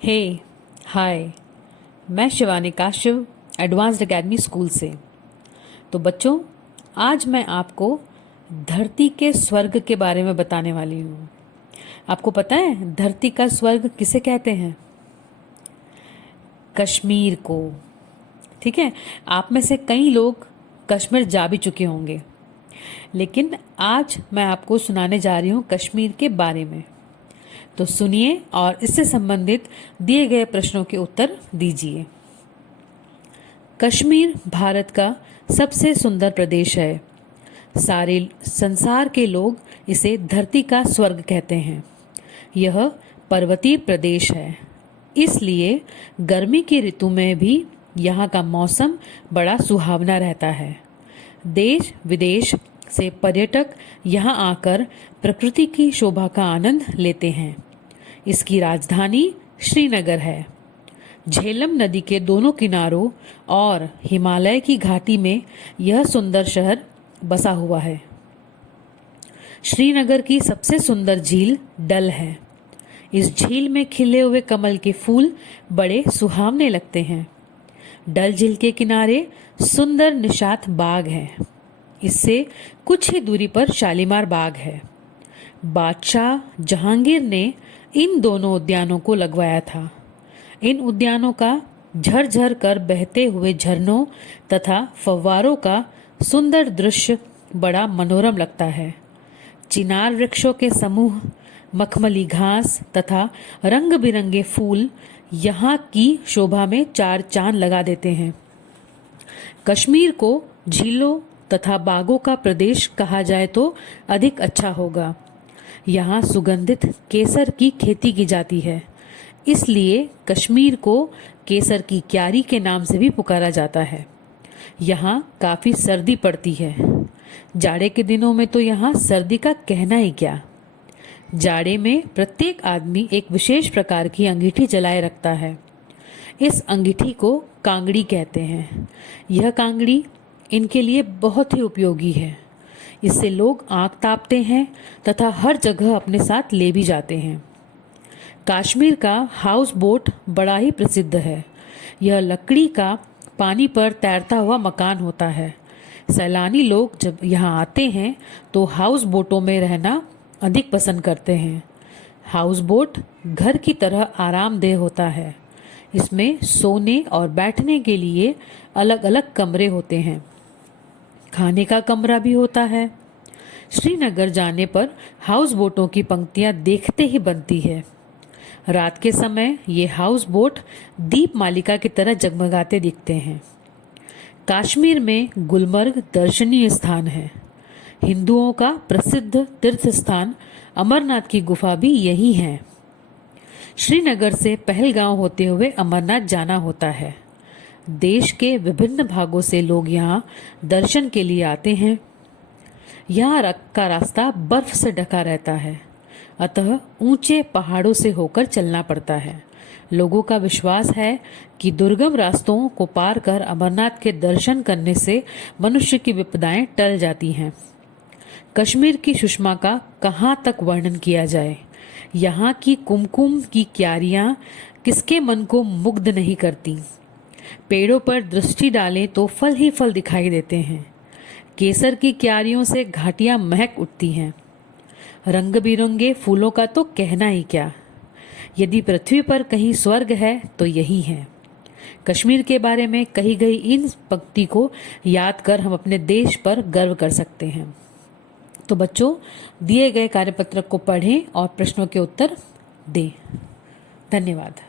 हे हाय, मैं Shivani Kashyap advanced academy school से। तो बच्चों, आज मैं आपको धरती के स्वर्ग के बारे में बताने वाली हूँ। आपको पता है धरती का स्वर्ग किसे कहते हैं? कश्मीर को। ठीक है, आप में से कई लोग कश्मीर जा भी चुके होंगे, लेकिन आज मैं आपको सुनाने जा रही हूँ कश्मीर के बारे में। तो सुनिए और इससे संबंधित दिए गए प्रश्नों के उत्तर दीजिए। कश्मीर भारत का सबसे सुंदर प्रदेश है। सारे संसार के लोग इसे धरती का स्वर्ग कहते हैं। यह पर्वतीय प्रदेश है, इसलिए गर्मी की ऋतु में भी यहाँ का मौसम बड़ा सुहावना रहता है। देश विदेश से पर्यटक यहाँ आकर प्रकृति की शोभा का आनंद लेते हैं। इसकी राजधानी श्रीनगर है। झेलम नदी के दोनों किनारों और हिमालय की घाटी में यह सुंदर शहर बसा हुआ है। श्रीनगर की सबसे सुंदर झील डल है। इस झील में खिले हुए कमल के फूल बड़े सुहावने लगते हैं। डल झील के किनारे सुंदर निशात बाग है। इससे कुछ ही दूरी पर शालीमार बाग है। बादशाह जहांगीर ने इन दोनों उद्यानों को लगवाया था। इन उद्यानों का झरझर कर बहते हुए झरनों तथा फव्वारों का सुंदर दृश्य बड़ा मनोरम लगता है। चिनार वृक्षों के समूह, मखमली घास तथा रंग बिरंगे फूल यहाँ की शोभा में चार चांद लगा देते हैं। कश्मीर को झीलों तथा बागों का प्रदेश कहा जाए तो अधिक अच्छा होगा। यहाँ सुगंधित केसर की खेती की जाती है, इसलिए कश्मीर को केसर की क्यारी के नाम से भी पुकारा जाता है। यहाँ काफ़ी सर्दी पड़ती है। जाड़े के दिनों में तो यहाँ सर्दी का कहना ही क्या। जाड़े में प्रत्येक आदमी एक विशेष प्रकार की अंगीठी जलाए रखता है। इस अंगीठी को कांगड़ी कहते हैं। यह कांगड़ी इनके लिए बहुत ही उपयोगी है। इससे लोग आँख तापते हैं तथा हर जगह अपने साथ ले भी जाते हैं। कश्मीर का हाउस बोट बड़ा ही प्रसिद्ध है। यह लकड़ी का पानी पर तैरता हुआ मकान होता है। सैलानी लोग जब यहाँ आते हैं तो हाउस बोटों में रहना अधिक पसंद करते हैं। हाउस बोट घर की तरह आरामदेह होता है। इसमें सोने और बैठने के लिए अलग अलग कमरे होते हैं। खाने का कमरा भी होता है। श्रीनगर जाने पर हाउस बोटों की पंक्तियां देखते ही बनती है। रात के समय ये हाउस बोट दीप मालिका की तरह जगमगाते दिखते हैं। कश्मीर में गुलमर्ग दर्शनीय स्थान है। हिंदुओं का प्रसिद्ध तीर्थ स्थान अमरनाथ की गुफा भी यही है। श्रीनगर से पहलगांव होते हुए अमरनाथ जाना होता है। देश के विभिन्न भागों से लोग यहाँ दर्शन के लिए आते हैं। यहाँ का रास्ता बर्फ से ढका रहता है, अतः ऊंचे पहाड़ों से होकर चलना पड़ता है। लोगों का विश्वास है कि दुर्गम रास्तों को पार कर अमरनाथ के दर्शन करने से मनुष्य की विपदाएं टल जाती हैं। कश्मीर की सुषमा का कहाँ तक वर्णन किया जाए। यहाँ की कुमकुम की क्यारियाँ किसके मन को मुग्ध नहीं करती। पेड़ों पर दृष्टि डालें तो फल ही फल दिखाई देते हैं। केसर की क्यारियों से घाटियां महक उठती हैं। रंग बिरंगे फूलों का तो कहना ही क्या। यदि पृथ्वी पर कहीं स्वर्ग है तो यही है। कश्मीर के बारे में कही गई इन पंक्ति को याद कर हम अपने देश पर गर्व कर सकते हैं। तो बच्चों, दिए गए कार्यपत्रक को पढ़ें और प्रश्नों के उत्तर दें। धन्यवाद।